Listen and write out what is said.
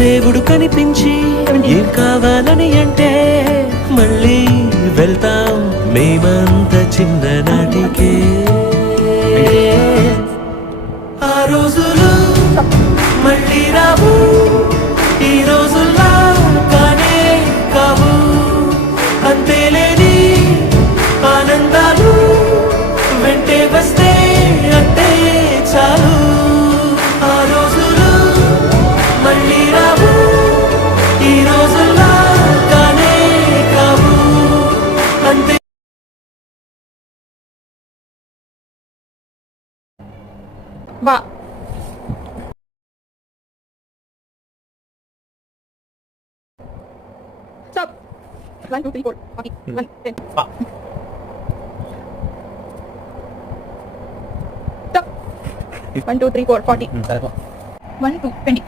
దేవుడు కనిపించి ఏం కావాలని అంటే మళ్ళీ వెళ్తాం మేమంత చిన్ననాటికే. ఆ రోజులు మళ్ళీ రావు, ఈ రోజుల్లా కానే కావు. అంతేలేని ఆనందాలు వెంటే వస్తే అంటే చాలు. ఆ రోజులు మళ్ళీ రావు, ఈ రోజుల్లా కానే కావు. అంతే. బా Stop. 1, 2, 3, 4, 40, 1, 10. Stop. 1, 2, 3, 4, 40. 1, 2, 20.